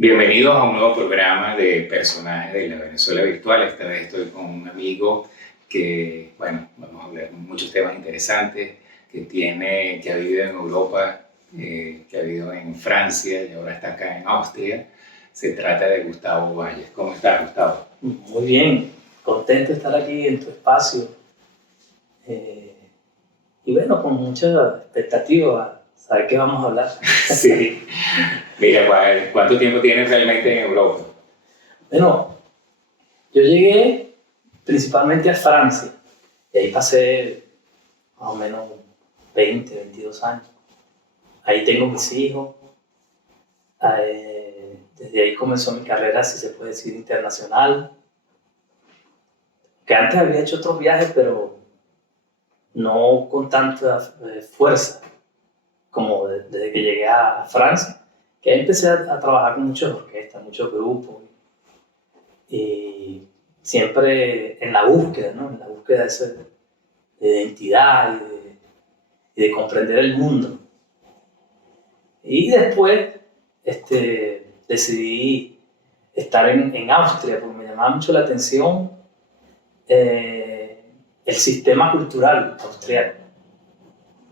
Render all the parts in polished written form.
Bienvenidos a un nuevo programa de personajes de la Venezuela virtual. Esta vez estoy con un amigo que, bueno, vamos a hablar de muchos temas interesantes, que ha vivido en Europa, que ha vivido en Francia y ahora está acá en Austria. Se trata de Gustavo Valles. ¿Cómo estás, Gustavo? Muy bien, contento de estar aquí en tu espacio. Y bueno, con mucha expectativa, saber qué vamos a hablar. Sí. Mira, ¿cuánto tiempo tienes realmente en Europa? Bueno, yo llegué principalmente a Francia y ahí pasé más o menos 20, 22 años. Ahí tengo mis hijos. Desde ahí comenzó mi carrera, si se puede decir, internacional. Que antes había hecho otros viajes, pero no con tanta fuerza como desde que llegué a Francia, que ahí empecé a trabajar con muchas orquestas, muchos grupos, y siempre en la búsqueda, ¿no? En la búsqueda de identidad y de comprender el mundo. Y después decidí estar en Austria, porque me llamaba mucho la atención el sistema cultural austriaco,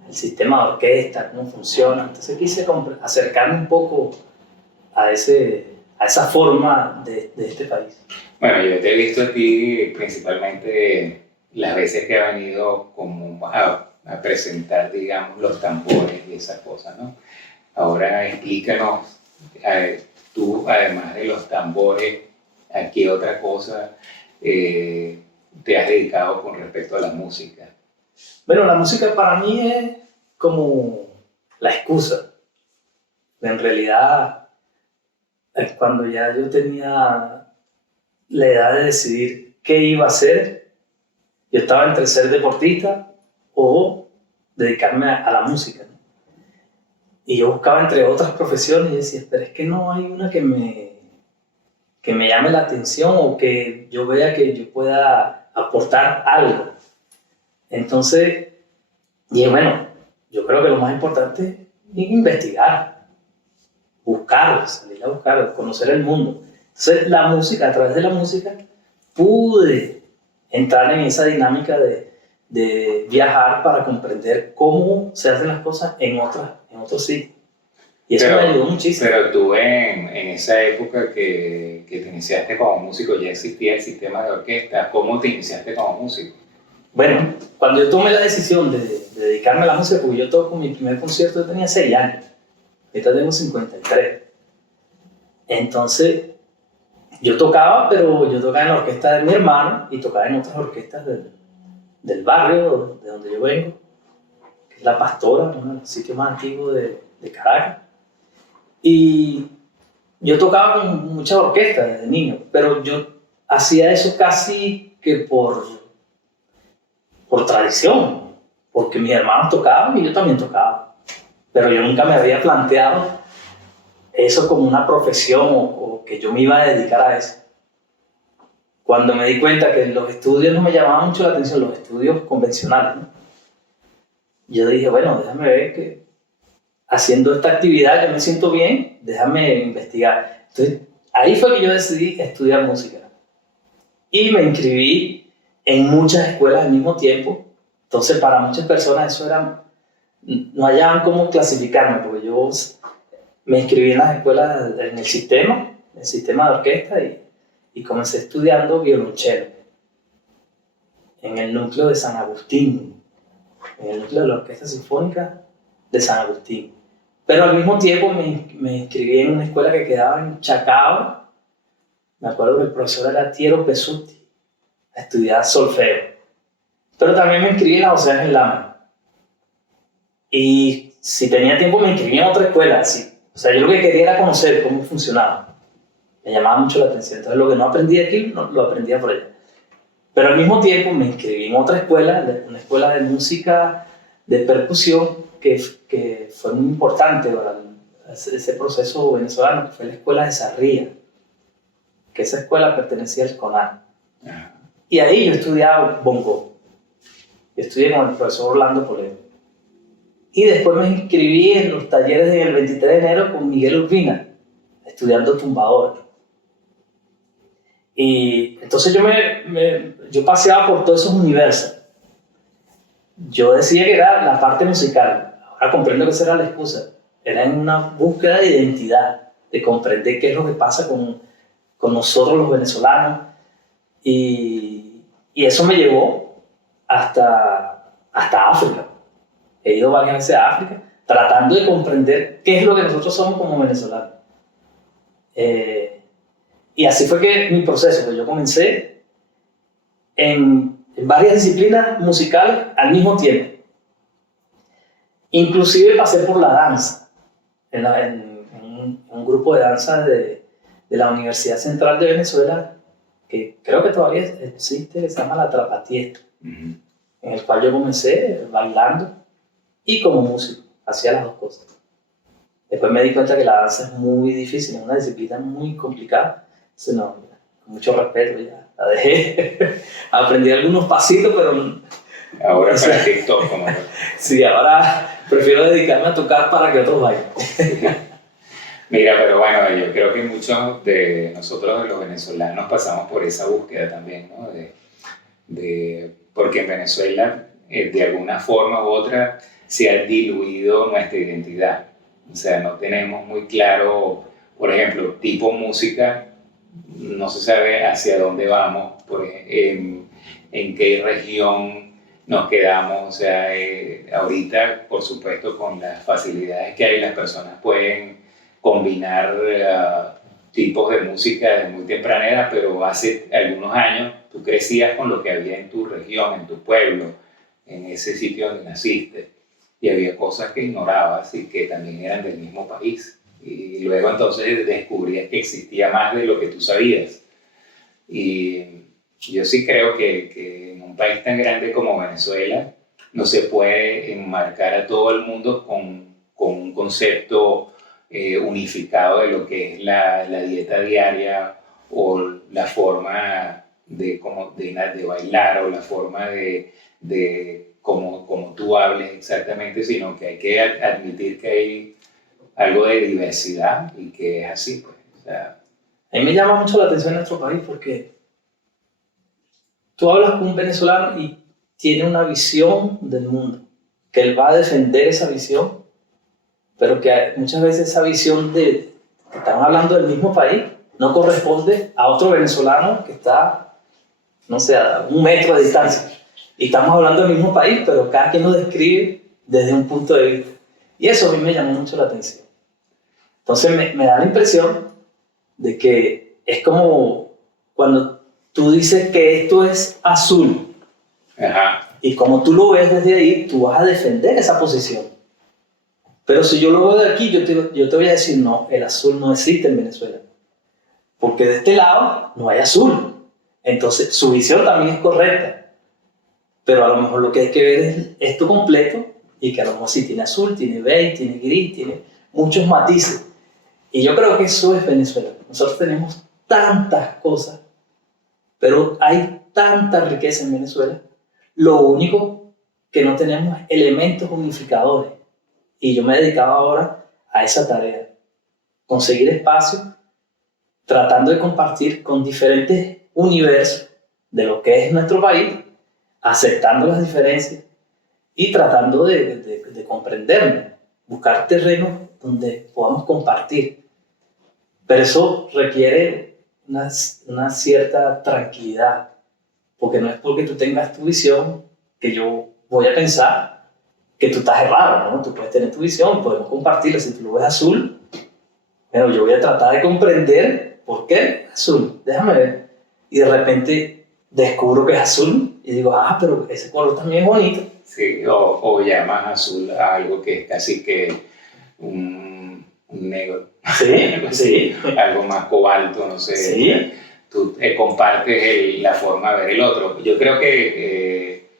el sistema de orquesta, cómo funciona. Entonces quise acercarme un poco a esa forma de este país. Bueno, yo te he visto a ti principalmente las veces que ha venido como a presentar, digamos, los tambores y esas cosas, ¿no? Ahora explícanos, tú, además de los tambores, ¿a qué otra cosa te has dedicado con respecto a la música? Bueno, la música para mí es como la excusa. En realidad, cuando ya yo tenía la edad de decidir qué iba a hacer, yo estaba entre ser deportista o dedicarme a la música, ¿no? Y yo buscaba entre otras profesiones y decía, pero es que no hay una que me llame la atención o que yo vea que yo pueda aportar algo. Entonces, dije, bueno, yo creo que lo más importante es investigar, buscarlo, salir a buscarlo, conocer el mundo. Entonces, la música, a través de la música, pude entrar en esa dinámica de viajar para comprender cómo se hacen las cosas en otros sitios. Y eso me ayudó muchísimo. Pero tú en esa época que te iniciaste como músico, ya existía el sistema de orquesta. ¿Cómo te iniciaste como músico? Bueno, cuando yo tomé la decisión de dedicarme a la música, porque yo toco mi primer concierto, yo tenía 6 años. Ahorita tengo 53. Entonces, yo tocaba, pero yo tocaba en la orquesta de mi hermano y tocaba en otras orquestas del barrio de donde yo vengo, que es La Pastora, uno de los sitios más antiguos de Caracas. Y yo tocaba con muchas orquestas desde niño, pero yo hacía eso casi que por tradición, porque mis hermanos tocaban y yo también tocaba. Pero yo nunca me había planteado eso como una profesión o que yo me iba a dedicar a eso. Cuando me di cuenta que los estudios no me llamaban mucho la atención, los estudios convencionales, ¿no? Yo dije, bueno, déjame ver que haciendo esta actividad yo me siento bien, déjame investigar. Entonces, ahí fue que yo decidí estudiar música. Y me inscribí en muchas escuelas al mismo tiempo. Entonces, para muchas personas eso era, no hallaban cómo clasificarme, porque yo me inscribí en las escuelas, en el sistema de orquesta, y comencé estudiando violonchelo en el núcleo de San Agustín, en el núcleo de la Orquesta Sinfónica de San Agustín. Pero al mismo tiempo me inscribí en una escuela que quedaba en Chacao. Me acuerdo que el profesor era Tiero Pesutti, a estudiar solfeo. Pero también me inscribí en la José Ángel Lama. Y si tenía tiempo me inscribí en otra escuela. Así. O sea, yo lo que quería era conocer cómo funcionaba. Me llamaba mucho la atención. Entonces lo que no aprendí aquí, lo aprendía por allá. Pero al mismo tiempo me inscribí en otra escuela, una escuela de música de percusión, que fue muy importante para ese proceso venezolano, que fue la escuela de Sarria, que esa escuela pertenecía al CONAR. Y ahí yo estudiaba bongo. Yo estudié con el profesor Orlando Polero. Y después me inscribí en los talleres del 23 de enero con Miguel Urbina, estudiando tumbador. Y entonces yo paseaba por todos esos universos. Yo decía que era la parte musical. Ahora comprendo que esa era la excusa. Era en una búsqueda de identidad, de comprender qué es lo que pasa con nosotros los venezolanos. Y eso me llevó hasta África. He ido varias veces a África tratando de comprender qué es lo que nosotros somos como venezolanos. Y así fue que mi proceso, pues yo comencé en varias disciplinas musicales al mismo tiempo. Inclusive pasé por la danza, en un grupo de danza de la Universidad Central de Venezuela, que creo que todavía existe, que se llama La Trapatiesta, en el cual yo comencé bailando y como músico, hacía las dos cosas. Después me di cuenta que la danza es muy difícil, es una disciplina muy complicada. Entonces, no, con mucho respeto, ya la dejé. Aprendí algunos pasitos, pero... Ahora para TikTok, como no. Sí, ahora prefiero dedicarme a tocar para que otros bailen. Mira, pero bueno, yo creo que muchos de nosotros, los venezolanos, pasamos por esa búsqueda también, ¿no? Porque en Venezuela, de alguna forma u otra, se ha diluido nuestra identidad. O sea, no tenemos muy claro, por ejemplo, tipo música, no se sabe hacia dónde vamos, en qué región nos quedamos. O sea, ahorita, por supuesto, con las facilidades que hay, las personas pueden combinar tipos de música de muy temprana edad, pero hace algunos años tú crecías con lo que había en tu región, en tu pueblo, en ese sitio donde naciste, y había cosas que ignorabas y que también eran del mismo país. Y luego entonces descubrías que existía más de lo que tú sabías. Y yo sí creo que en un país tan grande como Venezuela no se puede enmarcar a todo el mundo con un concepto unificado de lo que es la dieta diaria o la forma de bailar o la forma de cómo tú hables exactamente, sino que hay que admitir que hay algo de diversidad y que es así, pues. O sea, a mí me llama mucho la atención nuestro país porque tú hablas con un venezolano y tiene una visión del mundo, que él va a defender esa visión, pero que muchas veces esa visión que están hablando del mismo país no corresponde a otro venezolano que está, no sé, a 1 metro de distancia. Y estamos hablando del mismo país, pero cada quien lo describe desde un punto de vista. Y eso a mí me llamó mucho la atención. Entonces me da la impresión de que es como cuando tú dices que esto es azul. ajá. Y como tú lo ves desde ahí, tú vas a defender esa posición. Pero si yo lo veo de aquí, yo te voy a decir, no, el azul no existe en Venezuela. Porque de este lado no hay azul. Entonces su visión también es correcta. Pero a lo mejor lo que hay que ver es esto completo y que a lo mejor sí tiene azul, tiene beige, tiene gris, tiene muchos matices. Y yo creo que eso es Venezuela. Nosotros tenemos tantas cosas, pero hay tanta riqueza en Venezuela. Lo único que no tenemos es elementos unificadores. Y yo me he dedicado ahora a esa tarea. Conseguir espacio, tratando de compartir con diferentes universos de lo que es nuestro país, aceptando las diferencias y tratando de comprendernos, buscar terrenos donde podamos compartir. Pero eso requiere una cierta tranquilidad, porque no es porque tú tengas tu visión que yo voy a pensar que tú estás errado, ¿no? Tú puedes tener tu visión, podemos compartirla. Si tú lo ves azul, bueno, yo voy a tratar de comprender por qué azul, déjame ver. Y de repente descubro que es azul y digo, pero ese color también es bonito. Sí, o llamas azul a algo que es casi que un negro. Sí, sí. Algo más cobalto, no sé. Sí. Tú compartes la forma de ver el otro. Yo creo que,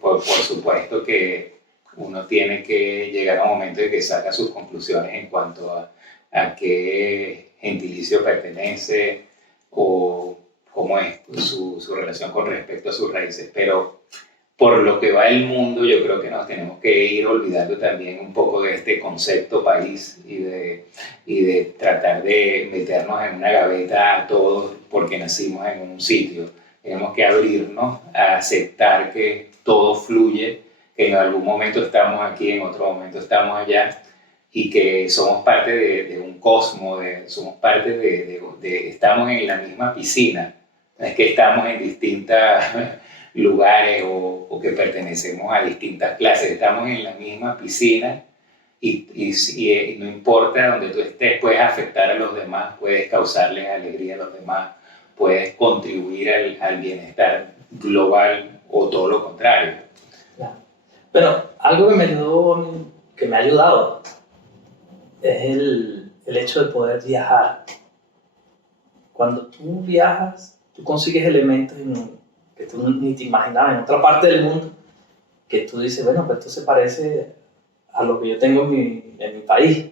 por supuesto, que uno tiene que llegar a un momento en que saca sus conclusiones en cuanto a qué gentilicio pertenece o cómo es su relación con respecto a sus raíces. Pero por lo que va el mundo, yo creo que nos tenemos que ir olvidando también un poco de este concepto país y de tratar de meternos en una gaveta a todos porque nacimos en un sitio. Tenemos que abrirnos a aceptar que todo fluye, que en algún momento estamos aquí, en otro momento estamos allá, y que somos parte de un cosmos, somos parte estamos en la misma piscina. No es que estamos en distintos lugares o que pertenecemos a distintas clases, estamos en la misma piscina y no importa donde tú estés, puedes afectar a los demás, puedes causarles alegría a los demás, puedes contribuir al bienestar global o todo lo contrario. Claro. Pero algo que me ayudó, que me ha ayudado, es el hecho de poder viajar. Cuando tú viajas, tú consigues elementos que tú ni te imaginabas en otra parte del mundo, que tú dices, bueno, pues esto se parece a lo que yo tengo en mi país.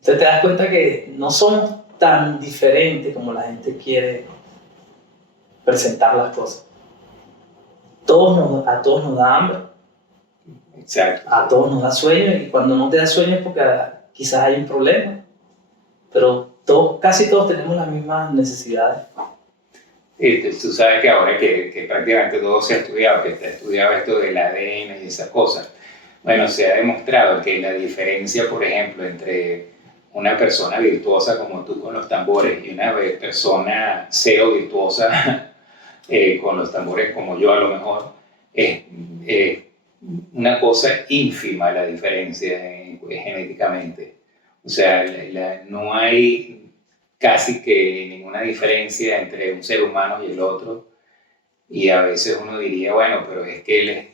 Entonces te das cuenta que no somos tan diferentes como la gente quiere presentar las cosas. A todos nos da hambre. Exacto. A todos nos da sueño, y cuando no te da sueño es porque quizás hay un problema. Pero casi todos tenemos las mismas necesidades. Tú sabes que ahora que prácticamente todo se ha estudiado, que está estudiado esto del ADN y esas cosas, bueno, se ha demostrado que la diferencia, por ejemplo, entre una persona virtuosa como tú con los tambores y una persona cero virtuosa con los tambores como yo a lo mejor, es una cosa ínfima la diferencia genéticamente. O sea, no hay casi que ninguna diferencia entre un ser humano y el otro, y a veces uno diría, bueno, pero es que él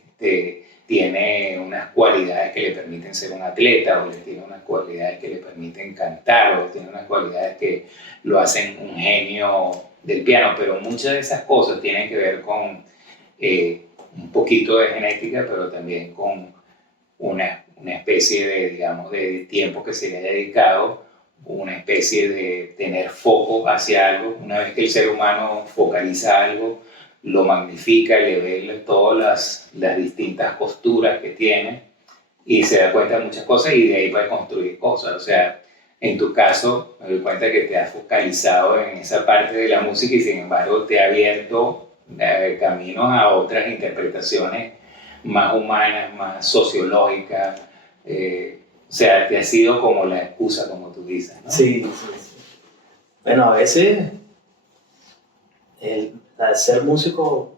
tiene unas cualidades que le permiten ser un atleta, o le tiene unas cualidades que le permiten cantar, o tiene unas cualidades que lo hacen un genio del piano, pero muchas de esas cosas tienen que ver con un poquito de genética, pero también con una especie de, digamos, de tiempo que se le haya dedicado, una especie de tener foco hacia algo. Una vez que el ser humano focaliza algo, lo magnifica, le ve todas las distintas costuras que tiene y se da cuenta de muchas cosas, y de ahí puede construir cosas. O sea, en tu caso, me doy cuenta que te has focalizado en esa parte de la música y sin embargo te ha abierto caminos a otras interpretaciones más humanas, más sociológicas. O sea, te ha sido como la excusa, como tú dices, ¿no? Sí, sí, sí. Bueno, a veces el ser músico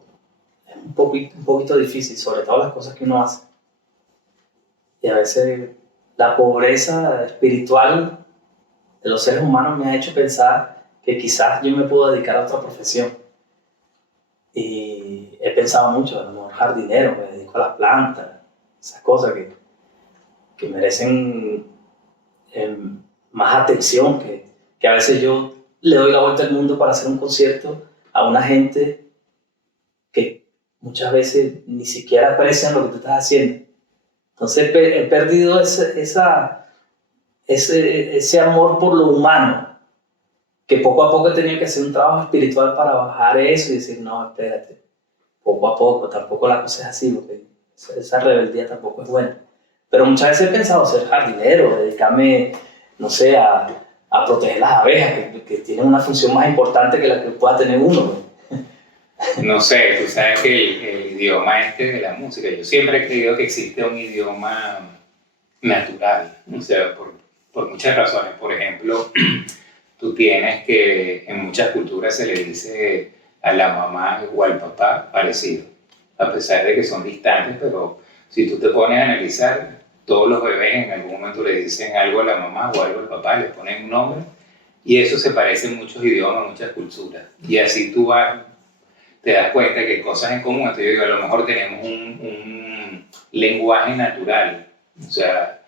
es un poquito difícil, sobre todo las cosas que uno hace. Y a veces la pobreza espiritual de los seres humanos me ha hecho pensar que quizás yo me puedo dedicar a otra profesión. Y he pensado mucho, a lo mejor jardinero, me dedico a las plantas, esas cosas que merecen más atención, que a veces yo le doy la vuelta al mundo para hacer un concierto a una gente que muchas veces ni siquiera aprecian lo que tú estás haciendo. Entonces he perdido ese amor por lo humano, que poco a poco he tenido que hacer un trabajo espiritual para bajar eso y decir, no, espérate, poco a poco, tampoco la cosa es así, porque esa rebeldía tampoco es buena. Pero muchas veces he pensado ser jardinero, dedicarme, no sé, a proteger las abejas, que tienen una función más importante que la que pueda tener uno. No sé, tú sabes que el idioma de la música, yo siempre he creído que existe un idioma natural, o sea, por muchas razones. Por ejemplo, tú tienes que, en muchas culturas se le dice a la mamá o al papá parecido, a pesar de que son distantes, pero si tú te pones a analizar, todos los bebés en algún momento le dicen algo a la mamá o algo al papá, le ponen un nombre, y eso se parece en muchos idiomas, muchas culturas. Y así tú te das cuenta que hay cosas en común. Entonces yo digo, a lo mejor tenemos un lenguaje natural, o sea,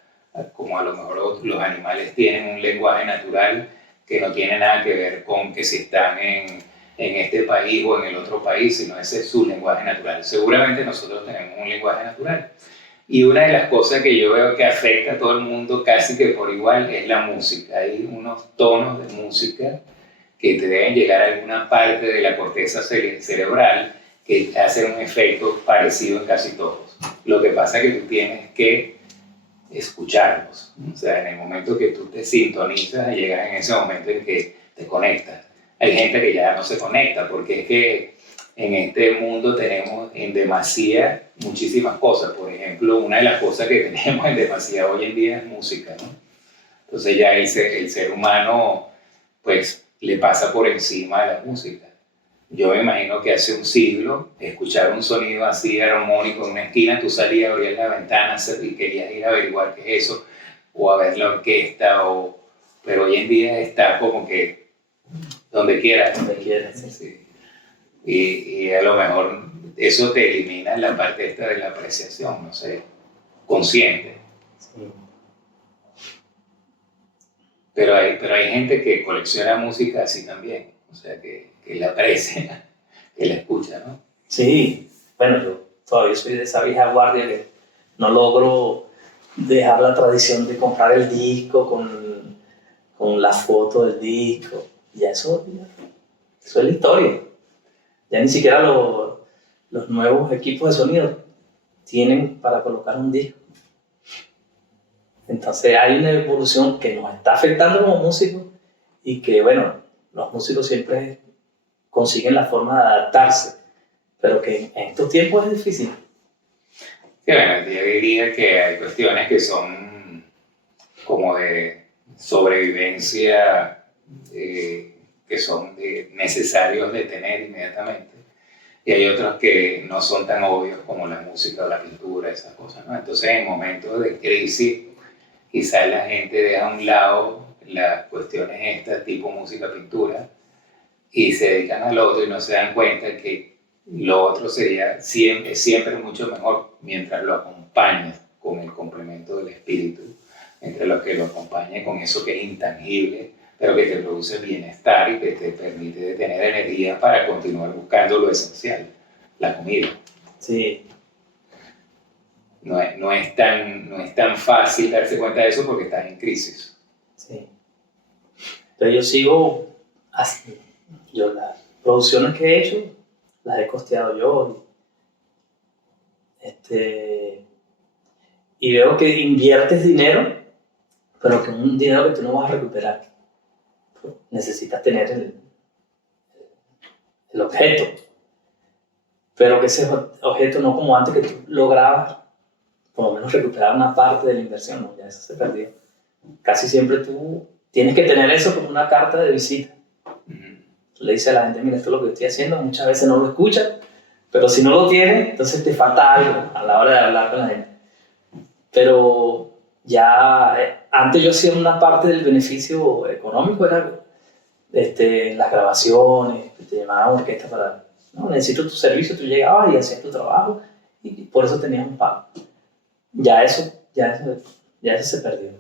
como a lo mejor los animales tienen un lenguaje natural que no tiene nada que ver con que si están en este país o en el otro país, sino ese es su lenguaje natural. Seguramente nosotros tenemos un lenguaje natural. Y una de las cosas que yo veo que afecta a todo el mundo casi que por igual es la música. Hay unos tonos de música que te deben llegar a alguna parte de la corteza cerebral que hacen un efecto parecido en casi todos. Lo que pasa es que tú tienes que escucharlos. O sea, en el momento que tú te sintonizas, llegas en ese momento en que te conectas. Hay gente que ya no se conecta porque es que en este mundo tenemos en demasía muchísimas cosas. Por ejemplo, una de las cosas que tenemos en demasía hoy en día es música, ¿no? Entonces ya el ser humano pues le pasa por encima de la música. Yo me imagino que hace un siglo, escuchar un sonido así armónico en una esquina, tú salías, abrías la ventana y querías ir a averiguar qué es eso, o a ver la orquesta, pero hoy en día está como que donde quieras. Donde quieras, sí. Sí. Y a lo mejor eso te elimina la parte esta de la apreciación, no sé, consciente. Sí. Pero hay gente que colecciona música así también, o sea, que la aprecia, que la escucha, ¿no? Sí, bueno, yo todavía soy de esa vieja guardia que no logro dejar la tradición de comprar el disco con la foto del disco. Ya eso es la historia. Ya ni siquiera los nuevos equipos de sonido tienen para colocar un disco. Entonces hay una evolución que nos está afectando como músicos y que, bueno, los músicos siempre consiguen la forma de adaptarse, pero que en estos tiempos es difícil. Sí, bueno, yo diría que hay cuestiones que son como de sobrevivencia, que son necesarios de tener inmediatamente. Y hay otros que no son tan obvios como la música o la pintura, esas cosas, ¿no? Entonces, en momentos de crisis, quizás la gente deja a un lado las cuestiones estas, tipo música, pintura, y se dedican al otro y no se dan cuenta que lo otro sería siempre mucho mejor mientras lo acompañes con el complemento del espíritu, entre lo que lo acompañe con eso que es intangible, pero que te produce bienestar y que te permite tener energía para continuar buscando lo esencial, la comida. Sí. No es tan fácil darse cuenta de eso porque estás en crisis. Sí. Pero yo sigo así. Yo las producciones que he hecho las he costeado yo. Y veo que inviertes dinero, pero que es un dinero que tú no vas a recuperar. Necesitas tener el objeto, pero que ese objeto no como antes que tú lograbas por lo menos recuperar una parte de la inversión, ¿no? Ya eso se perdió. Casi siempre tú tienes que tener eso como una carta de visita. Tú le dices a la gente, mira, esto es lo que estoy haciendo, muchas veces no lo escuchan, pero si no lo tienes, entonces te falta algo a la hora de hablar con la gente. Pero ya antes yo hacía una parte del beneficio económico, era las grabaciones, te llamaban a orquesta para, no, necesito tu servicio, tú llegabas y hacías tu trabajo y por eso tenías un pago. Ya eso se perdió.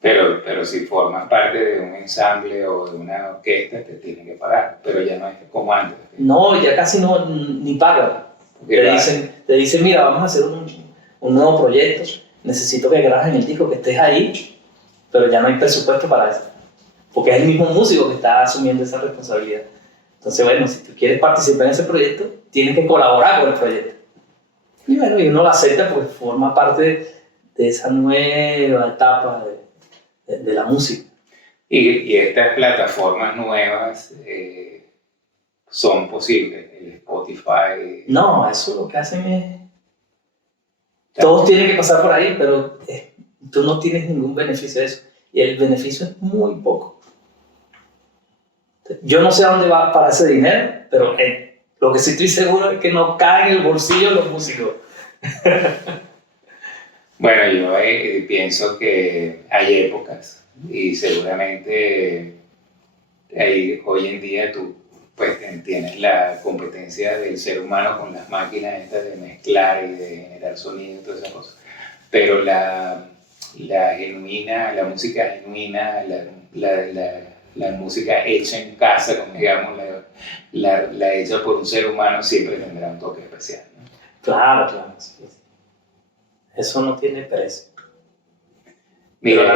Pero si formas parte de un ensamble o de una orquesta, te tienen que pagar, pero ya no es como antes. No, ya casi no, ni pagan. Te dicen, mira, vamos a hacer un nuevo proyecto, necesito que grabes en el disco, que estés ahí, pero ya no hay presupuesto para eso. Porque es el mismo músico que está asumiendo esa responsabilidad. Entonces, bueno, si tú quieres participar en ese proyecto, tienes que colaborar con el proyecto. Y bueno, y uno lo acepta porque forma parte de esa nueva etapa de la música. Y estas plataformas nuevas son posibles, el Spotify. No, eso lo que hacen es... Todos tienen que pasar por ahí, pero tú no tienes ningún beneficio de eso. Y el beneficio es muy poco. Yo no sé a dónde va para ese dinero, pero lo que sí estoy seguro es que no cae en el bolsillo de los músicos. Bueno, yo pienso que hay épocas y seguramente hoy en día tú pues tienes la competencia del ser humano con las máquinas estas de mezclar y de generar sonido y todas esas cosas. Pero la música genuina, la música hecha en casa, como digamos, la hecha por un ser humano siempre tendrá un toque especial, ¿no? Claro, claro. Sí. Eso no tiene precio. Mira, Pero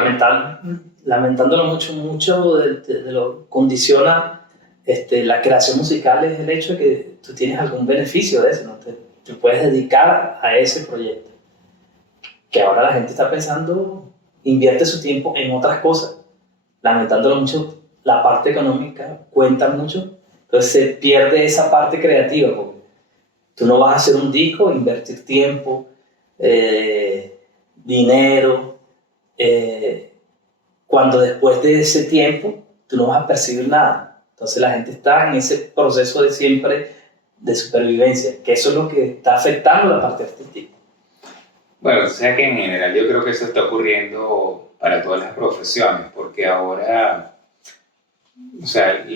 lamentándolo mucho de lo condiciona la creación musical es el hecho de que tú tienes algún beneficio de eso, ¿no? Te puedes dedicar a ese proyecto. Que ahora la gente está pensando, invierte su tiempo en otras cosas, lamentándolo mucho, la parte económica cuenta mucho, entonces se pierde esa parte creativa, porque tú no vas a hacer un disco, invertir tiempo, dinero, cuando después de ese tiempo tú no vas a percibir nada. Entonces la gente está en ese proceso de siempre de supervivencia, que eso es lo que está afectando la parte artística. Bueno, o sea que en general yo creo que eso está ocurriendo para todas las profesiones, porque ahora, o sea,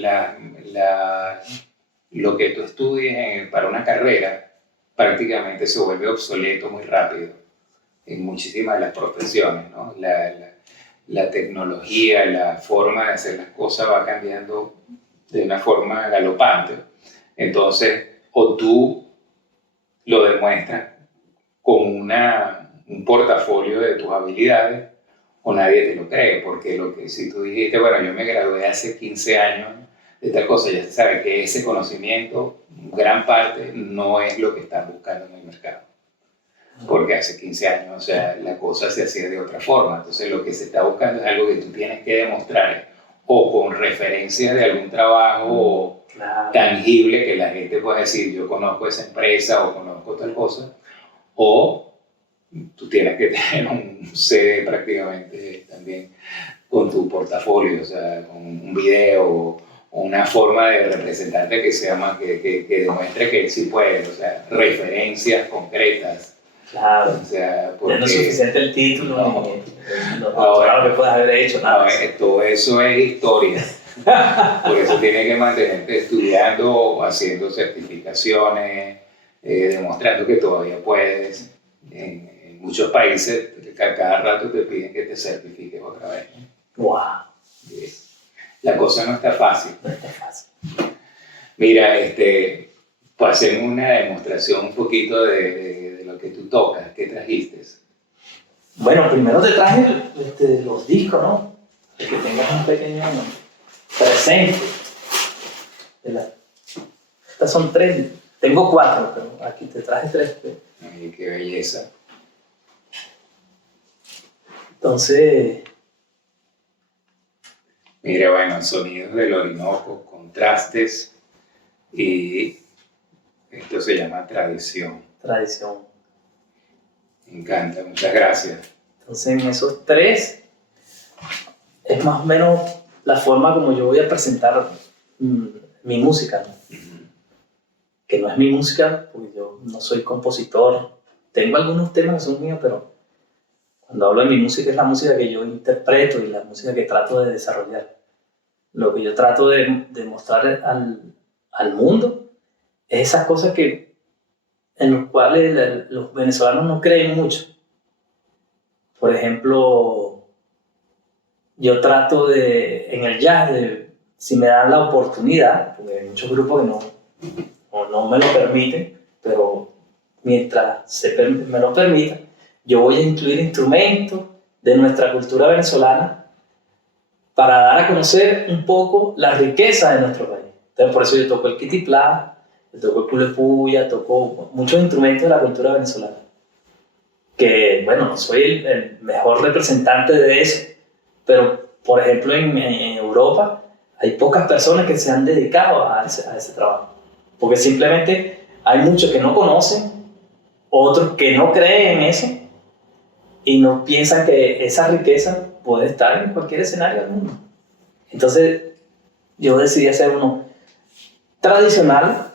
lo que tú estudies para una carrera prácticamente se vuelve obsoleto muy rápido en muchísimas de las profesiones, ¿no? La tecnología, la forma de hacer las cosas va cambiando de una forma galopante. Entonces, o tú lo demuestras con un portafolio de tus habilidades, o nadie te lo cree, porque si tú dijiste, bueno, yo me gradué hace 15 años de tal cosa, ya se sabe que ese conocimiento, gran parte, no es lo que están buscando en el mercado. Porque hace 15 años, o sea, la cosa se hacía de otra forma. Entonces, lo que se está buscando es algo que tú tienes que demostrar, o con referencia de algún trabajo tangible que la gente pueda decir, yo conozco esa empresa o conozco tal cosa, o tú tienes que tener un CD prácticamente también con tu portafolio, o sea, con un video o una forma de representarte que sea más, que demuestre que sí puedes, o sea, referencias concretas. Claro, o sea, porque no es suficiente el título, ahora lo que puedas haber hecho, nada. Todo eso es historia. Por eso tienes que mantenerte estudiando, haciendo certificaciones, demostrando que todavía puedes. En muchos países, cada rato te piden que te certifiques otra vez. ¡Wow! La cosa no está fácil. No está fácil. Mira, pues hacemos una demostración un poquito de lo que tú tocas. ¿Qué trajiste? Bueno, primero te traje los discos, ¿no? Para que tengas un pequeño presente. Estas son 3, tengo 4, pero aquí te traje 3. Ay, qué belleza. Entonces... Mira, bueno, sonidos del Orinoco, contrastes, y esto se llama tradición. Tradición. Me encanta, muchas gracias. Entonces, en esos 3 es más o menos la forma como yo voy a presentar mi música, ¿no? Que no es mi música, porque yo no soy compositor. Tengo algunos temas que son míos, pero cuando hablo de mi música es la música que yo interpreto y la música que trato de desarrollar. Lo que yo trato de mostrar al mundo es esas cosas en las cuales los venezolanos no creen mucho. Por ejemplo, yo trato en el jazz, si me dan la oportunidad, porque hay muchos grupos que no me lo permiten, pero mientras me lo permita, yo voy a incluir instrumentos de nuestra cultura venezolana para dar a conocer un poco la riqueza de nuestro país. Entonces, por eso yo toco el kitiplá, toco el culepuya, toco muchos instrumentos de la cultura venezolana. Que, bueno, no soy el mejor representante de eso, pero, por ejemplo, en Europa hay pocas personas que se han dedicado a ese trabajo. Porque simplemente hay muchos que no conocen, otros que no creen en eso, y no piensan que esa riqueza puede estar en cualquier escenario del mundo. Entonces, yo decidí hacer uno tradicional,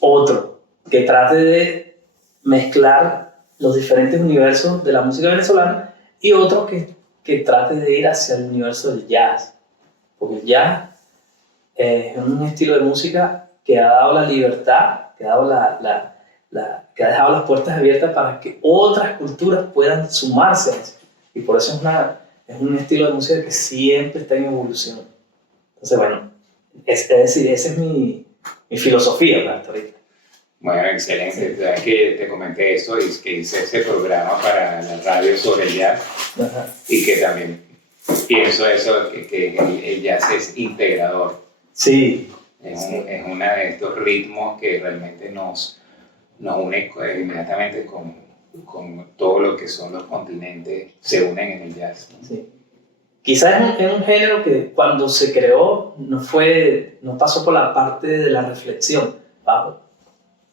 otro que trate de mezclar los diferentes universos de la música venezolana, y otro que trate de ir hacia el universo del jazz. Porque el jazz es un estilo de música que ha dado la libertad, que ha dado que ha dejado las puertas abiertas para que otras culturas puedan sumarse a eso. Y por eso es un estilo de música que siempre está en evolución. Entonces, bueno, es decir, esa es mi filosofía, ¿verdad? Ahorita. Bueno, excelente. Sabes que te comenté eso y que hice ese programa para la radio sobre el jazz. Ajá. Y que también pienso eso, que el jazz es integrador. Sí. Es uno de estos ritmos que realmente nos une inmediatamente con todo lo que son los continentes, se unen en el jazz, ¿no? Sí. Quizás es un género que cuando se creó no pasó por la parte de la reflexión.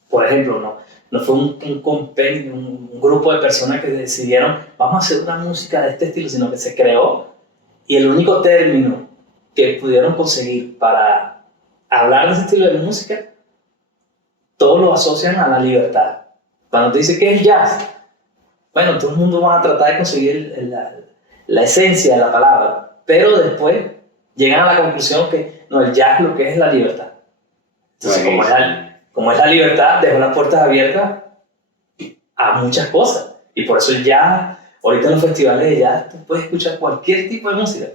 Por ejemplo, no fue un compendio, un grupo de personas que decidieron vamos a hacer una música de este estilo, sino que se creó y el único término que pudieron conseguir para hablar de ese estilo de música, todos lo asocian a la libertad. Cuando te dice que es jazz, bueno, todo el mundo va a tratar de conseguir la esencia de la palabra, pero después llegan a la conclusión que no, el jazz lo que es la libertad. Entonces, como es la libertad, dejó las puertas abiertas a muchas cosas. Y por eso el jazz, ahorita en los festivales de jazz, tú puedes escuchar cualquier tipo de música.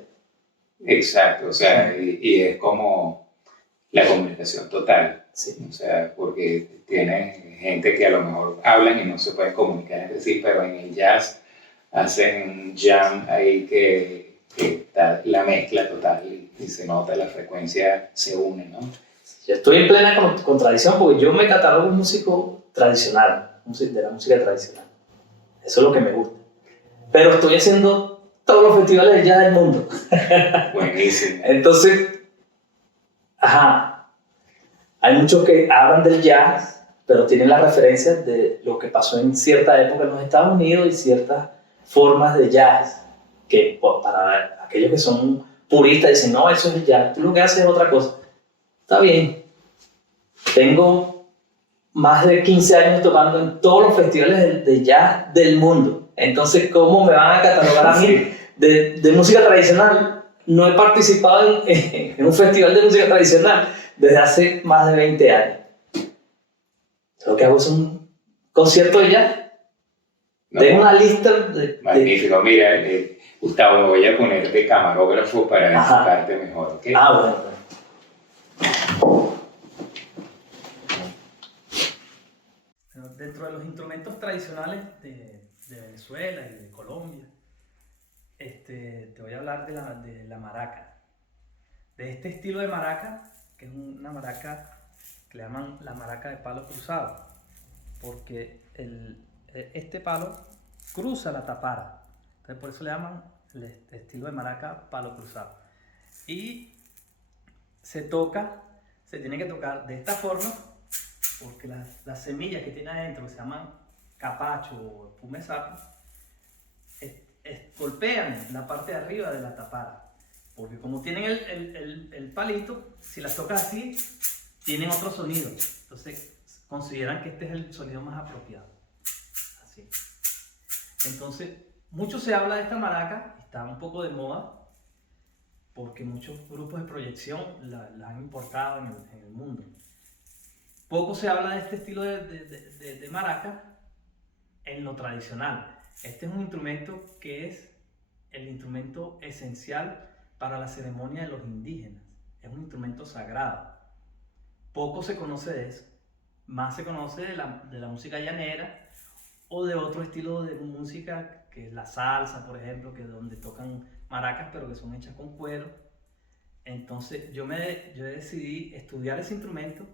Exacto, o sea, y es como la comunicación total. Sí. O sea, porque tiene gente que a lo mejor hablan y no se pueden comunicar entre sí, pero en el jazz hacen un jam ahí que está la mezcla total y se nota, la frecuencia se une, ¿no? Yo estoy en plena contradicción porque yo me catalogo un músico tradicional, de la música tradicional. Eso es lo que me gusta. Pero estoy haciendo todos los festivales de jazz del mundo. Buenísimo. Entonces, hay muchos que hablan del jazz, pero tienen las referencias de lo que pasó en cierta época en los Estados Unidos y ciertas formas de jazz, que para aquellos que son puristas dicen, no, eso es el jazz, tú lo que haces es otra cosa. Está bien. Tengo más de 15 años tocando en todos los festivales de jazz del mundo. Entonces, ¿cómo me van a catalogar a mí de música tradicional? No he participado en un festival de música tradicional desde hace más de 20 años. Lo que hago es un concierto de jazz. Tengo una lista de... Magnífico. Mira, Gustavo, me voy a poner de camarógrafo para enfocarte mejor, ¿ok? Bueno. Dentro de los instrumentos tradicionales de Venezuela y de Colombia, te voy a hablar de la maraca. De este estilo de maraca, que es una maraca que le llaman la maraca de palo cruzado, porque este palo cruza la tapara. Entonces por eso le llaman el estilo de maraca palo cruzado. Y se tiene que tocar de esta forma, porque las semillas que tiene adentro, que se llaman capacho o pumesapo, golpean la parte de arriba de la tapara. Porque como tienen el palito, si las tocas así, tienen otro sonido. Entonces consideran que este es el sonido más apropiado. Así. Entonces, mucho se habla de esta maraca, está un poco de moda, porque muchos grupos de proyección la han importado en el mundo. Poco se habla de este estilo de maraca en lo tradicional. Este es un instrumento que es el instrumento esencial para la ceremonia de los indígenas. Es un instrumento sagrado. Poco se conoce de eso. Más se conoce de la música llanera o de otro estilo de música, que es la salsa, por ejemplo, que es donde tocan maracas, pero que son hechas con cuero. Entonces yo decidí estudiar ese instrumento,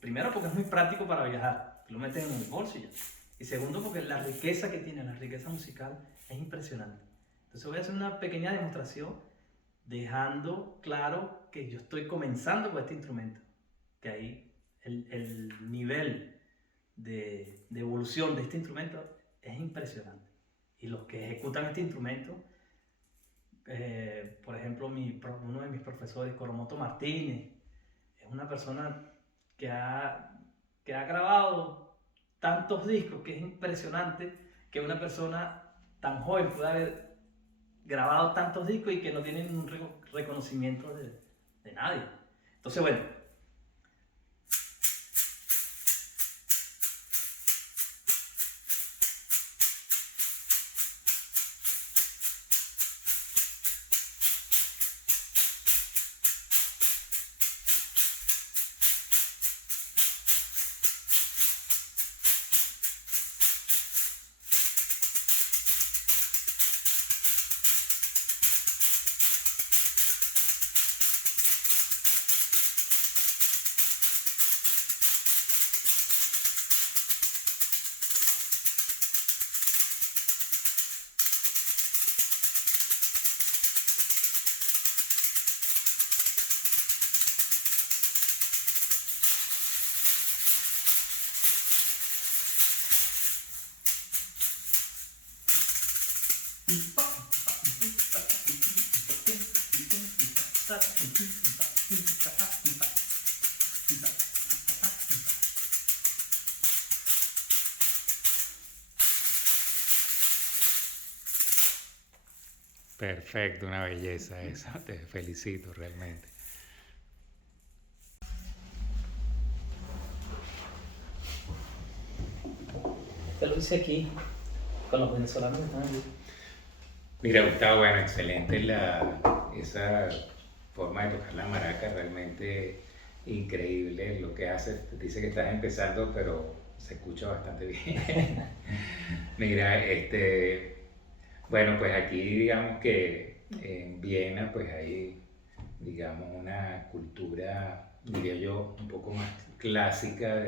primero porque es muy práctico para viajar, lo metes en el bolso y ya. Y segundo porque la riqueza que tiene, la riqueza musical, es impresionante. Entonces voy a hacer una pequeña demostración dejando claro que yo estoy comenzando con este instrumento, que ahí el nivel de evolución de este instrumento es impresionante. Y los que ejecutan este instrumento, por ejemplo, uno de mis profesores, Coromoto Martínez, es una persona que ha grabado tantos discos que es impresionante que una persona tan joven pueda haber grabado tantos discos y que no tiene ningún reconocimiento de nadie. Entonces, bueno, Perfecto, una belleza eso. Te felicito realmente. Te lo hice aquí, con los venezolanos que están aquí. Mira, Gustavo, bueno, excelente esa forma de tocar la maraca, realmente increíble lo que haces. Dice que estás empezando, pero se escucha bastante bien. Mira, bueno, pues aquí digamos que en Viena pues hay, digamos, una cultura, diría yo, un poco más clásica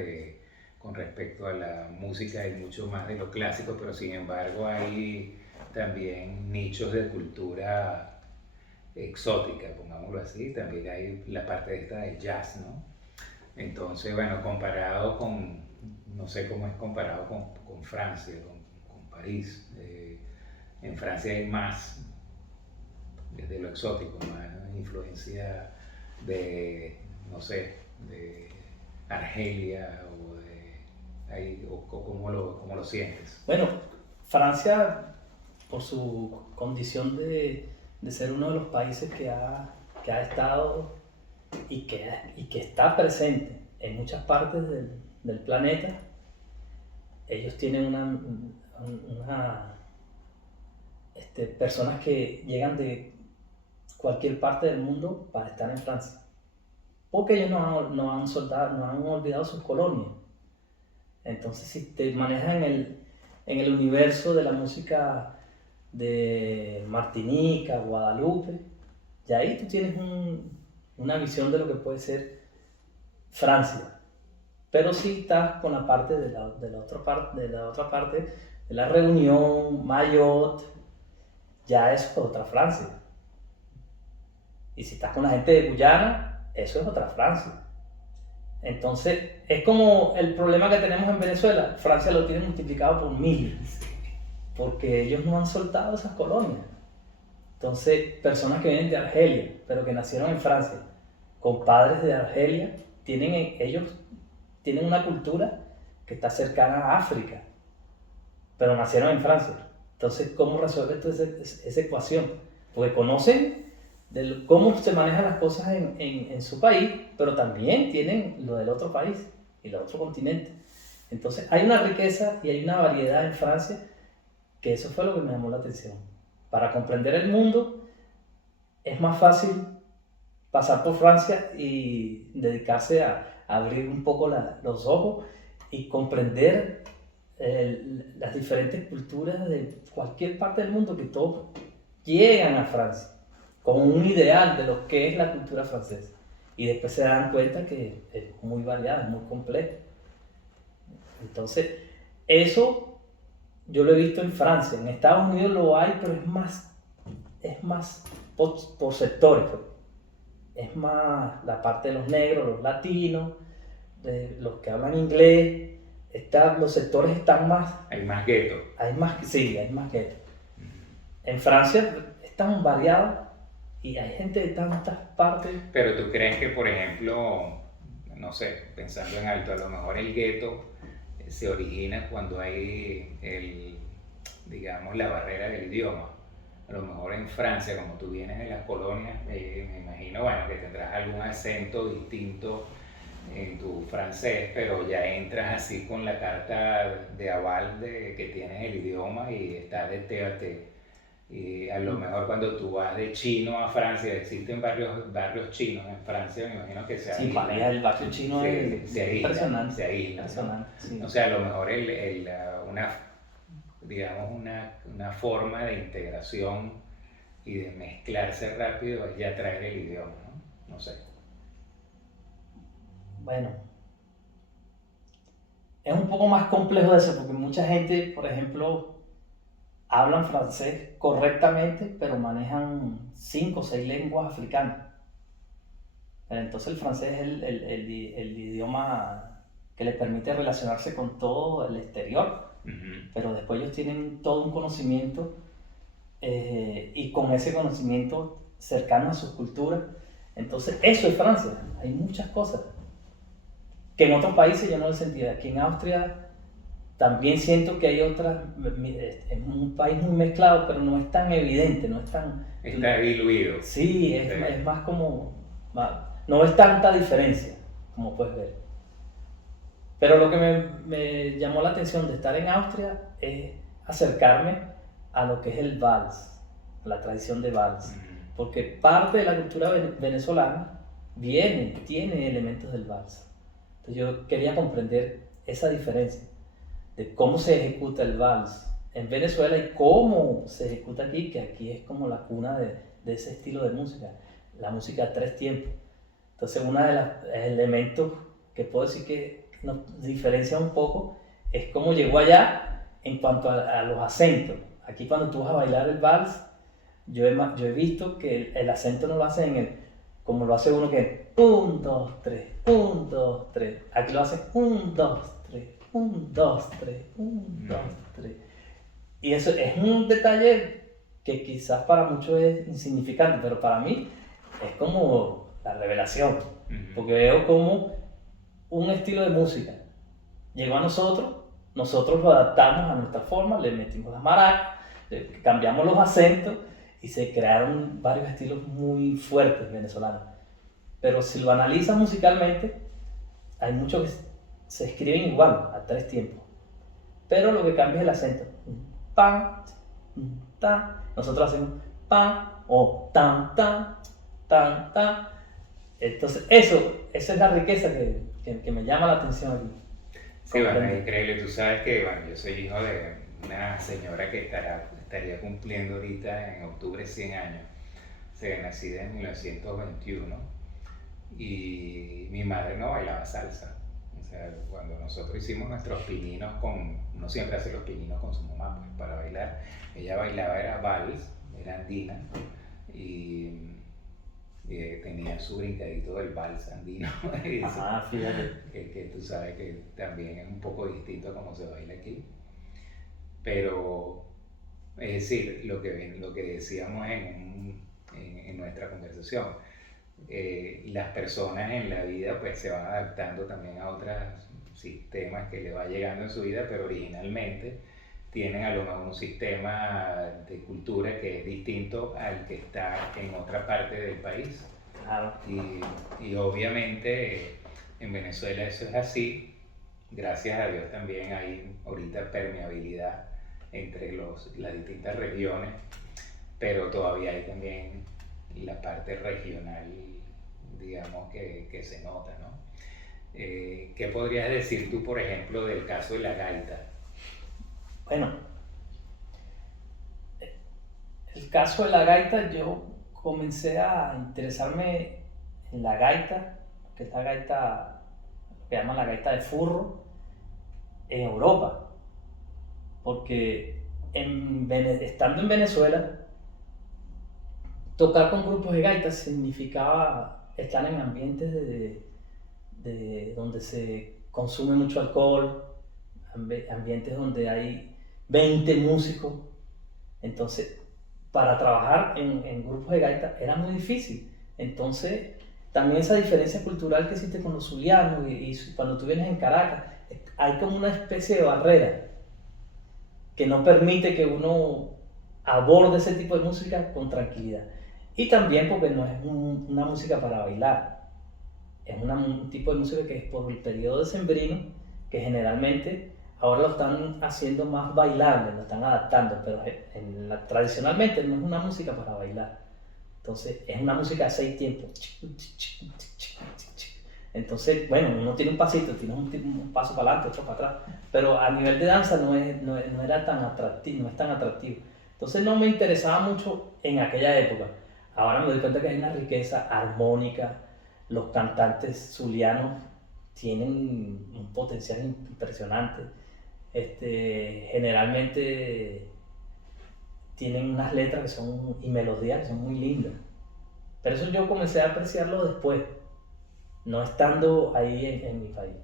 con respecto a la música, hay mucho más de lo clásico, pero sin embargo hay también nichos de cultura exótica, pongámoslo así, también hay la parte esta del jazz, ¿no? Entonces, bueno, comparado con, no sé cómo es comparado con Francia, con París, en Francia hay más de lo exótico, más influencia de, no sé, de Argelia o cómo lo sientes. Bueno, Francia, por su condición de ser uno de los países que ha estado y que está presente en muchas partes del planeta, ellos tienen personas que llegan de cualquier parte del mundo para estar en Francia, porque ellos no han olvidado sus colonias. Entonces, si te manejas en el universo de la música de Martinica, Guadalupe, ya ahí tú tienes una visión de lo que puede ser Francia. Pero si estás con la parte de la otra parte, de la Reunión, Mayotte, ya es otra Francia. Y si estás con la gente de Guyana, eso es otra Francia. Entonces, es como el problema que tenemos en Venezuela. Francia lo tiene multiplicado por 1000, porque ellos no han soltado esas colonias. Entonces, personas que vienen de Argelia, pero que nacieron en Francia, con padres de Argelia, ellos tienen una cultura que está cercana a África, pero nacieron en Francia. Entonces, ¿cómo resuelves tú esa ecuación? Porque conocen cómo se manejan las cosas en su país, pero también tienen lo del otro país y el otro continente. Entonces, hay una riqueza y hay una variedad en Francia, que eso fue lo que me llamó la atención. Para comprender el mundo, es más fácil pasar por Francia y dedicarse a abrir un poco los ojos y comprender las diferentes culturas de cualquier parte del mundo, que todos llegan a Francia con un ideal de lo que es la cultura francesa, y después se dan cuenta que es muy variada, es muy compleja. Entonces, eso yo lo he visto en Francia. En Estados Unidos lo hay, pero es más por sectores. Es más la parte de los negros, los latinos, de los que hablan inglés. Los sectores están más... Hay más gueto. Sí, hay más gueto. En Francia es tan variado y hay gente de tantas partes. Pero tú crees que, por ejemplo, no sé, pensando en alto, a lo mejor el gueto se origina cuando hay digamos, la barrera del idioma. A lo mejor en Francia, como tú vienes de las colonias, me imagino, bueno, que tendrás algún acento distinto en tu francés, pero ya entras así con la carta de aval de que tienes el idioma y estás de té a té. Y a lo mejor cuando tú vas de chino a Francia, existen barrios chinos en Francia, me imagino que se aíslan. Sí, París, el barrio chino es impresionante. Se aíslan, impresionante, ¿no? Sí. O sea, a lo mejor una forma de integración y de mezclarse rápido es ya traer el idioma, ¿no? No sé. Bueno, es un poco más complejo eso, porque mucha gente, por ejemplo, hablan francés correctamente, pero manejan 5 o 6 lenguas africanas. Pero entonces el francés es el idioma que les permite relacionarse con todo el exterior. Uh-huh. Pero después ellos tienen todo un conocimiento y con ese conocimiento cercano a su cultura. Entonces, eso es Francia. Hay muchas cosas que en otros países yo no lo sentía. Aquí en Austria también siento que hay otras, es un país muy mezclado, pero no es tan evidente, no es tan... Está diluido. Sí, es más como... no es tanta diferencia, como puedes ver. Pero lo que me llamó la atención de estar en Austria es acercarme a lo que es el vals, la tradición de vals. Porque parte de la cultura venezolana tiene elementos del vals. Entonces yo quería comprender esa diferencia de cómo se ejecuta el vals en Venezuela y cómo se ejecuta aquí, que aquí es como la cuna de ese estilo de música, la música a 3 tiempos. Entonces uno de los elementos que puedo decir que nos diferencia un poco es cómo llegó allá en cuanto a los acentos. Aquí cuando tú vas a bailar el vals, yo he visto que el acento no lo hace como lo hace uno que 1, 2, 3, 1, 2, 3. Aquí lo hace 1, 2, 3, 1, 2, 3, 1, 2, 3. Y eso es un detalle que quizás para muchos es insignificante, pero para mí es como la revelación. Porque veo como un estilo de música llegó a nosotros lo adaptamos a nuestra forma, le metimos las maracas, cambiamos los acentos y se crearon varios estilos muy fuertes venezolanos. Pero si lo analizas musicalmente, hay muchos que se escriben igual, a 3 tiempos. Pero lo que cambia es el acento. Pam, tan. Nosotros hacemos pam o tan, tan, tan, tan. Entonces, esa es la riqueza que me llama la atención aquí. Sí, bueno, es increíble. Tú sabes que bueno, yo soy hijo de una señora que estaría cumpliendo ahorita en octubre 100 años. Nacida en 1921 y mi madre no bailaba salsa. O sea, cuando nosotros hicimos nuestros pininos uno siempre hace los pininos con su mamá pues, para bailar. Ella bailaba, era vals, era andina y tenía su brincadito del vals andino. Ajá, fíjate. Que tú sabes que también es un poco distinto a cómo se baila aquí. Pero, es decir, lo que decíamos en nuestra conversación, las personas en la vida pues se van adaptando también a otros sistemas que les va llegando en su vida, pero originalmente tienen a lo mejor un sistema de cultura que es distinto al que está en otra parte del país. Claro. Y obviamente en Venezuela eso es así. Gracias a Dios también hay ahorita permeabilidad entre las distintas regiones, pero todavía hay también la parte regional, digamos, que se nota, ¿no? ¿Qué podrías decir tú, por ejemplo, del caso de la gaita? Bueno, el caso de la gaita, yo comencé a interesarme en la gaita, que es la gaita, que llaman la gaita de furro, en Europa. Porque estando en Venezuela, tocar con grupos de gaitas significaba estar en ambientes donde se consume mucho alcohol, ambientes donde hay 20 músicos. Entonces, para trabajar en grupos de gaita era muy difícil. Entonces, también esa diferencia cultural que existe con los zulianos y cuando tú vienes en Caracas, hay como una especie de barrera que no permite que uno aborde ese tipo de música con tranquilidad. Y también porque no es una música para bailar, es un tipo de música que es por el periodo decembrino, que generalmente ahora lo están haciendo más bailable, lo están adaptando, pero tradicionalmente no es una música para bailar. Entonces es una música a 6 tiempos. Entonces, bueno, uno tiene un pasito, tiene un paso para adelante, otro para atrás, pero a nivel de danza no era tan atractivo, no es tan atractivo. Entonces no me interesaba mucho en aquella época. Ahora me doy cuenta que hay una riqueza armónica, los cantantes zulianos tienen un potencial impresionante. Generalmente tienen unas letras y melodías que son muy lindas. Pero eso yo comencé a apreciarlo después, no estando ahí en mi país.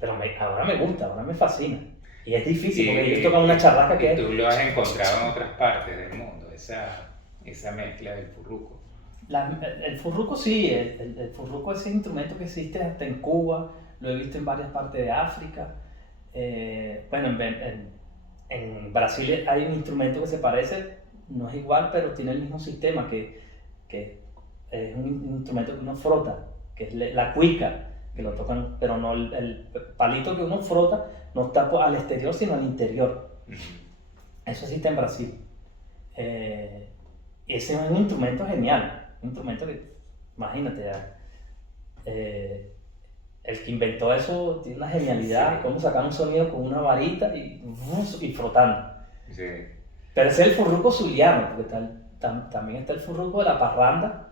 Pero ahora me gusta, ahora me fascina. Y es difícil porque ellos tocan una charrasca que y tú lo has encontrado en otras partes del mundo, esa mezcla del furruco. El furruco sí, el furruco es ese instrumento que existe hasta en Cuba, lo he visto en varias partes de África. Bueno, en Brasil hay un instrumento que se parece, no es igual, pero tiene el mismo sistema, que es un instrumento que uno frota, que es la cuica, que lo tocan, pero no el palito que uno frota no está al exterior, sino al interior. Eso existe en Brasil. Ese es un instrumento genial, un instrumento que, imagínate, el que inventó eso tiene una genialidad, cómo sacar un sonido con una varita y frotando. Sí. Pero ese es el furruco zuliano, porque también está el furruco de la parranda,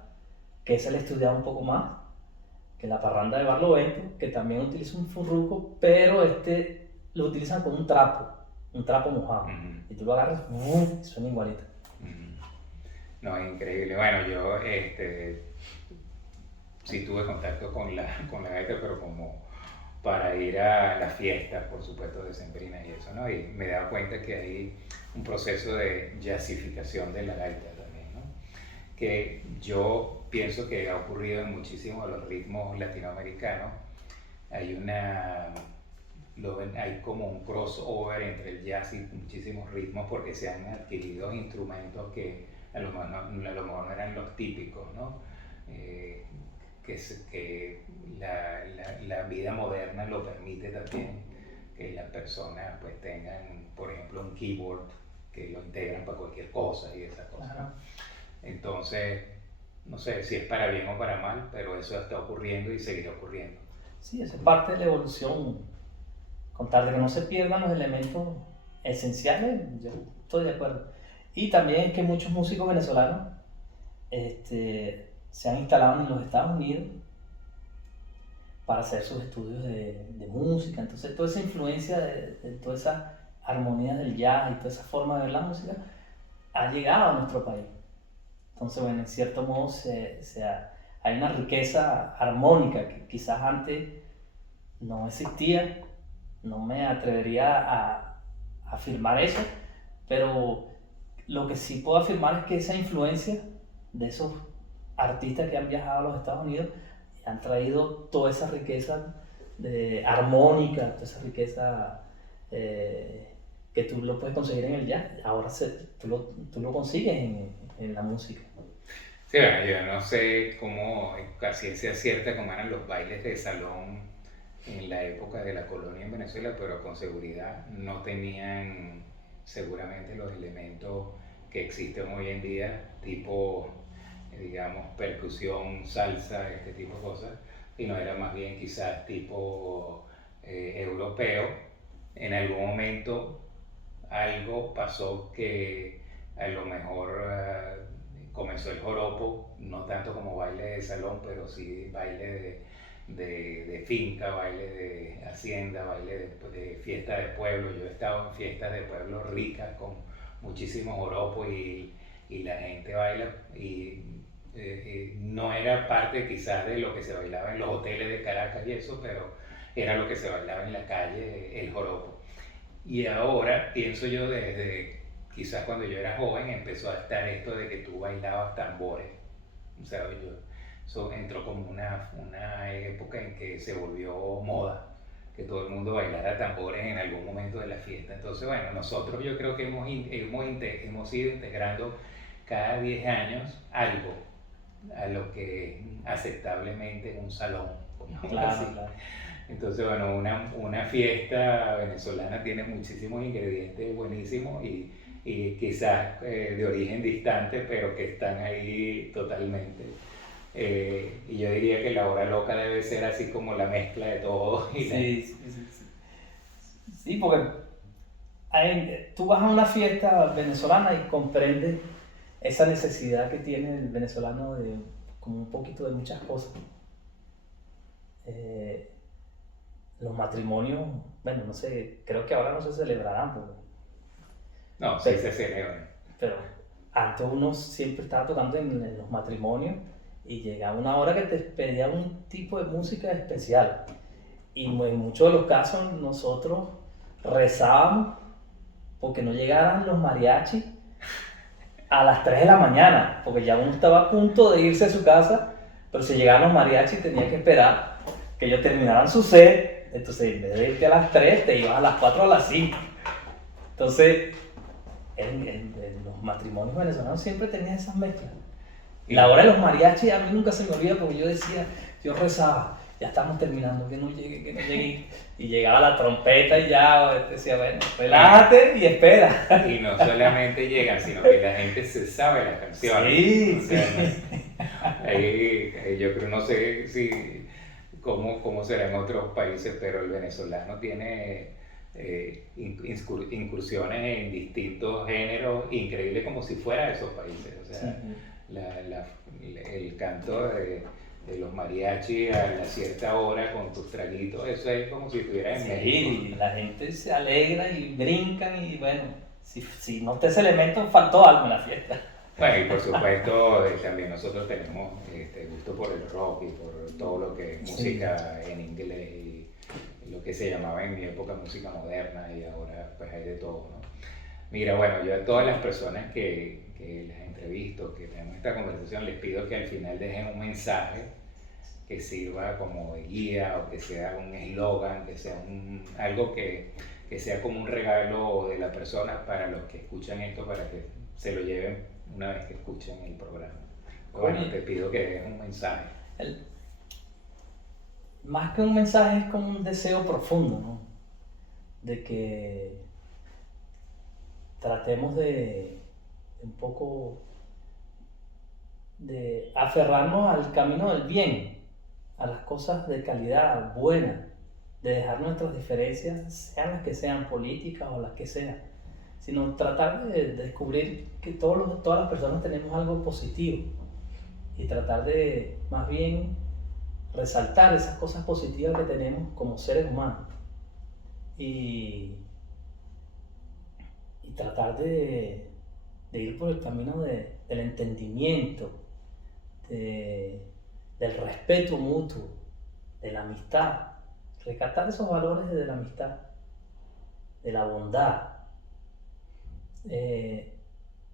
que ese le he estudiado un poco más, que la parranda de Barlovento, que también utiliza un furruco, pero lo utilizan con un trapo mojado. Y tú lo agarras y suena igualito. No, es increíble. Bueno, yo sí tuve contacto con la gaita, pero como para ir a las fiestas, por supuesto, decembrinas y eso, ¿no? Y me he dado cuenta que hay un proceso de jazzificación de la gaita también, ¿no? Que yo pienso que ha ocurrido en muchísimos de los ritmos latinoamericanos. Hay como un crossover entre el jazz y muchísimos ritmos porque se han adquirido instrumentos que a lo mejor no eran los típicos, ¿no? Que la vida moderna lo permite también, que las personas pues tengan, por ejemplo, un keyboard que lo integran para cualquier cosa y esas cosas. Ajá. Entonces, no sé si es para bien o para mal, pero eso está ocurriendo y seguirá ocurriendo. Sí, eso es parte de la evolución. Con tal de que no se pierdan los elementos esenciales, yo estoy de acuerdo. Y también que muchos músicos venezolanos se han instalado en los Estados Unidos para hacer sus estudios de música. Entonces toda esa influencia de toda esa armonía del jazz y toda esa forma de ver la música ha llegado a nuestro país. Entonces, bueno, en cierto modo hay una riqueza armónica que quizás antes no existía. No me atrevería a afirmar eso, pero lo que sí puedo afirmar es que esa influencia de esos artistas que han viajado a los Estados Unidos han traído toda esa riqueza armónica, toda esa riqueza que tú lo puedes conseguir en el jazz. Ahora tú lo consigues en la música. Sí, bueno, yo no sé cómo, a ciencia cierta, cómo eran los bailes de salón en la época de la colonia en Venezuela, pero con seguridad no tenían seguramente los elementos que existen hoy en día, tipo, digamos, percusión, salsa, este tipo de cosas, sino era más bien quizás tipo europeo. En algún momento algo pasó que a lo mejor comenzó el joropo, no tanto como baile de salón, pero sí baile de finca, baile de hacienda, baile de fiesta de pueblo. Yo he estado en fiestas de pueblo ricas con muchísimos joropos y la gente baila y no era parte quizás de lo que se bailaba en los hoteles de Caracas y eso, pero era lo que se bailaba en la calle, el joropo. Y ahora pienso yo desde quizás cuando yo era joven empezó a estar esto de que tú bailabas tambores. O sea, eso entró como una época en que se volvió moda, que todo el mundo bailara tambores en algún momento de la fiesta. Entonces, bueno, nosotros yo creo que hemos ido integrando cada 10 años algo a lo que aceptablemente en un salón. Claro. Entonces, bueno, una fiesta venezolana tiene muchísimos ingredientes buenísimos y quizás de origen distante, pero que están ahí totalmente. Y yo diría que la hora loca debe ser así como la mezcla de todo. Sí, porque tú vas a una fiesta venezolana y comprendes esa necesidad que tiene el venezolano de como un poquito de muchas cosas. Los matrimonios, bueno, no sé, creo que ahora no se celebrarán. No, sí se celebran. Pero antes uno siempre estaba tocando en los matrimonios y llegaba una hora que te pedían un tipo de música especial. Y en muchos de los casos nosotros rezábamos porque no llegaran los mariachis a las 3 de la mañana, porque ya uno estaba a punto de irse a su casa, pero si llegaban los mariachis tenía que esperar que ellos terminaran su set, entonces en vez de irte a las 3 te ibas a las 4 o a las 5. Entonces, en los matrimonios venezolanos siempre tenían esas mezclas. Y la hora de los mariachis a mí nunca se me olvida porque yo decía, yo rezaba, ya estamos terminando, que no llegue. Y llegaba la trompeta y ya decía, bueno, relájate y espera. Y no solamente llegan, sino que la gente se sabe las canciones. Sí, o sea, sí. ahí yo creo, no sé si cómo será en otros países, pero el venezolano tiene incursiones en distintos géneros, increíble como si fuera de esos países. O sea, sí. El canto de los mariachis a la cierta hora con tus traguitos, eso es como si estuvieras en México. Sí, la gente se alegra y brincan y bueno, si no está ese elemento, faltó algo en la fiesta. Bueno, y por supuesto también nosotros tenemos gusto por el rock y por todo lo que es música en inglés y lo que se llamaba en mi época música moderna y ahora pues hay de todo, ¿no? Mira, bueno, yo a todas las personas que las entrevisto, que tenemos esta conversación, les pido que al final dejen un mensaje que sirva como de guía o que sea un eslogan, que sea algo que sea como un regalo de la persona para los que escuchan esto, para que se lo lleven una vez que escuchen el programa. Bueno, te pido que dejen un mensaje. Más que un mensaje es como un deseo profundo, ¿no? De que tratemos de un poco de aferrarnos al camino del bien, a las cosas de calidad, buenas, de dejar nuestras diferencias, sean las que sean, políticas o las que sean, sino tratar de descubrir que todas las personas tenemos algo positivo y tratar de más bien resaltar esas cosas positivas que tenemos como seres humanos y tratar de ir por el camino del entendimiento, del respeto mutuo, de la amistad, rescatar esos valores de la amistad, de la bondad.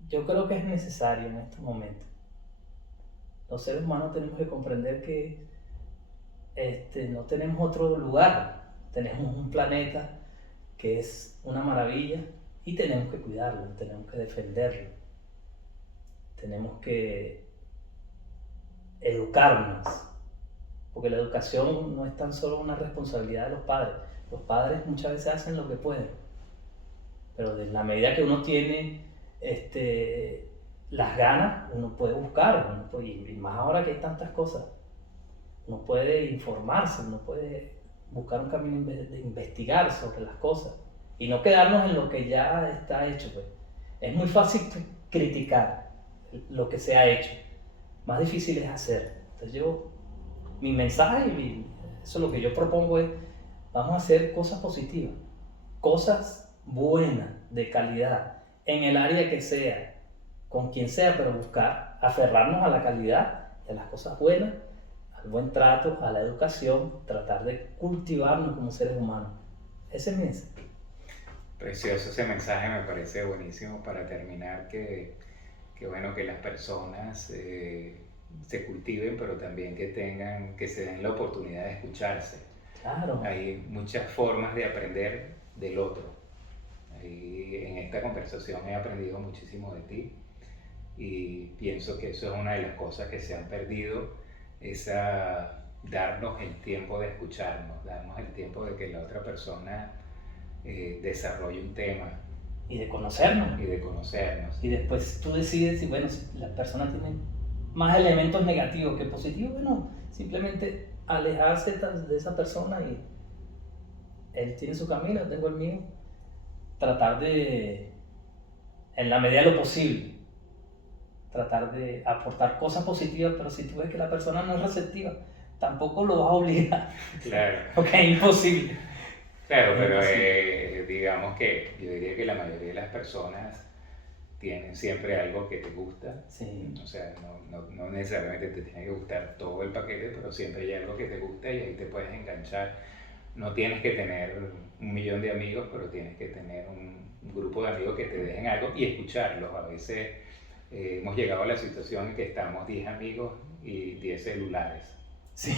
Yo creo que es necesario en estos momentos. Los seres humanos tenemos que comprender que no tenemos otro lugar, tenemos un planeta que es una maravilla y tenemos que cuidarlo, tenemos que defenderlo, tenemos que educarnos, porque la educación no es tan solo una responsabilidad de los padres muchas veces hacen lo que pueden, pero en la medida que uno tiene las ganas, uno puede buscar, y más ahora que hay tantas cosas, uno puede informarse, uno puede buscar un camino de investigar sobre las cosas y no quedarnos en lo que ya está hecho. Pues. Es muy fácil criticar lo que se ha hecho, más difícil es hacer. Entonces mi mensaje, eso es lo que yo propongo es, vamos a hacer cosas positivas, cosas buenas, de calidad, en el área que sea, con quien sea, pero buscar aferrarnos a la calidad, a las cosas buenas, al buen trato, a la educación, tratar de cultivarnos como seres humanos. Ese es mi mensaje. Precioso ese mensaje, me parece buenísimo para terminar, que bueno, que las personas se cultiven, pero también que se den la oportunidad de escucharse. Claro. Hay muchas formas de aprender del otro. Y en esta conversación he aprendido muchísimo de ti y pienso que eso es una de las cosas que se han perdido, darnos el tiempo de escucharnos, darnos el tiempo de que la otra persona desarrolle un tema. Y de conocernos. Y después tú decides si la persona tiene más elementos negativos que positivos, bueno, simplemente alejarse de esa persona y él tiene su camino, yo tengo el mío. Tratar de, en la medida de lo posible, tratar de aportar cosas positivas, pero si tú ves que la persona no es receptiva, tampoco lo vas a obligar. Claro. Porque es imposible. Claro, pero digamos que yo diría que la mayoría de las personas tienen siempre algo que te gusta. Sí. O sea, no necesariamente te tiene que gustar todo el paquete, pero siempre hay algo que te gusta y ahí te puedes enganchar. no tienes que tener 1 millón de amigos, pero tienes que tener un grupo de amigos que te dejen algo y escucharlos. A veces hemos llegado a la situación en que estamos 10 amigos y 10 celulares. Sí.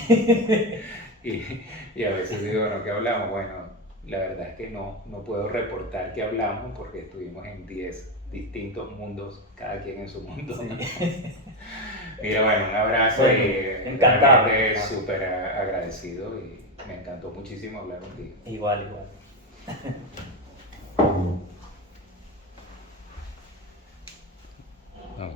Y a veces digo, bueno, ¿qué hablamos? Bueno, la verdad es que no puedo reportar qué hablamos porque estuvimos en 10 distintos mundos, cada quien en su mundo. Sí. Mira, bueno, un abrazo Bueno, y encantado. realmente súper agradecido y me encantó muchísimo hablar contigo. Igual, igual.